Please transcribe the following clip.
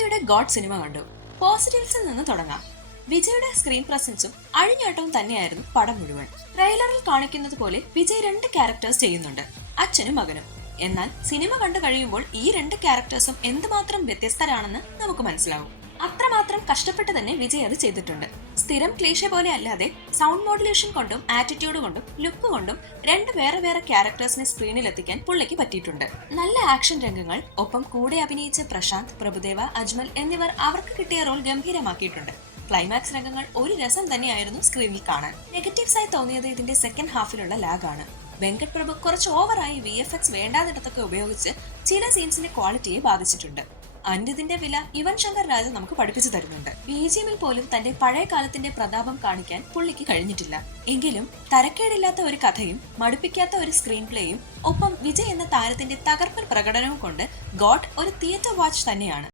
മമ്മൂട്ടിയുടെ God cinema കണ്ടു. പോസിറ്റീവ്സിൽ നിന്ന് തുടങ്ങാം. വിജയുടെ സ്ക്രീൻ പ്രസൻസും അഴിഞ്ഞാട്ടവും തന്നെയായിരുന്നു പടം മുഴുവൻ. ട്രെയിലറിൽ കാണിക്കുന്നത് പോലെ വിജയ് 2 ക്യാരക്ടേഴ്സ് ചെയ്യുന്നുണ്ട്, അച്ഛനും മകനും. എന്നാൽ സിനിമ കണ്ടു കഴിയുമ്പോൾ ഈ 2 ക്യാരക്ടേഴ്സും എന്തുമാത്രം വ്യത്യസ്തരാണെന്ന് നമുക്ക് മനസ്സിലാവും. അത്രമാത്രം കഷ്ടപ്പെട്ട് തന്നെ വിജയ് അത് ചെയ്തിട്ടുണ്ട്. സ്ഥിരം ക്ലീഷ പോലെ അല്ലാതെ സൗണ്ട് മോഡുലേഷൻ കൊണ്ടും ആറ്റിറ്റ്യൂഡ് കൊണ്ടും ലുക്ക് കൊണ്ടും 2 വേറെ വേറെ ക്യാരക്ടേഴ്സിനെ സ്ക്രീനിൽ എത്തിക്കാൻ പുള്ളിക്ക് പറ്റിയിട്ടുണ്ട്. നല്ല ആക്ഷൻ രംഗങ്ങൾ, ഒപ്പം കൂടെ അഭിനയിച്ച പ്രശാന്ത്, പ്രഭുദേവ, അജ്മൽ എന്നിവർ അവർക്ക് കിട്ടിയ റോൾ ഗംഭീരമാക്കിയിട്ടുണ്ട്. ക്ലൈമാക്സ് രംഗങ്ങൾ ഒരു രസം തന്നെയായിരുന്നു സ്ക്രീനിൽ കാണാൻ. നെഗറ്റീവ്സ് ആയി തോന്നിയത് ഇതിന്റെ സെക്കൻഡ് ഹാഫിലുള്ള ലാഗാണ്. വെങ്കട് പ്രഭു കുറച്ച് ഓവറായി VFX വേണ്ടാതിടത്തൊക്കെ ഉപയോഗിച്ച് ചില സീൻസിന്റെ ക്വാളിറ്റിയെ ബാധിച്ചിട്ടുണ്ട്. അനിരുദ്ധിന്റെ വില യുവൻ ശങ്കർ രാജ നമുക്ക് പഠിപ്പിച്ചു തരുന്നുണ്ട്. BGMൽ പോലും തന്റെ പഴയ കാലത്തിന്റെ പ്രതാപം കാണിക്കാൻ പുള്ളിക്ക് കഴിഞ്ഞിട്ടില്ല. എങ്കിലും തരക്കേടില്ലാത്ത ഒരു കഥയും മടുപ്പിക്കാത്ത ഒരു സ്ക്രീൻ പ്ലേയും ഒപ്പം വിജയ് എന്ന താരത്തിന്റെ തകർപ്പൻ പ്രകടനവും കൊണ്ട് ഗോഡ് ഒരു തിയേറ്റർ വാച്ച് തന്നെയാണ്.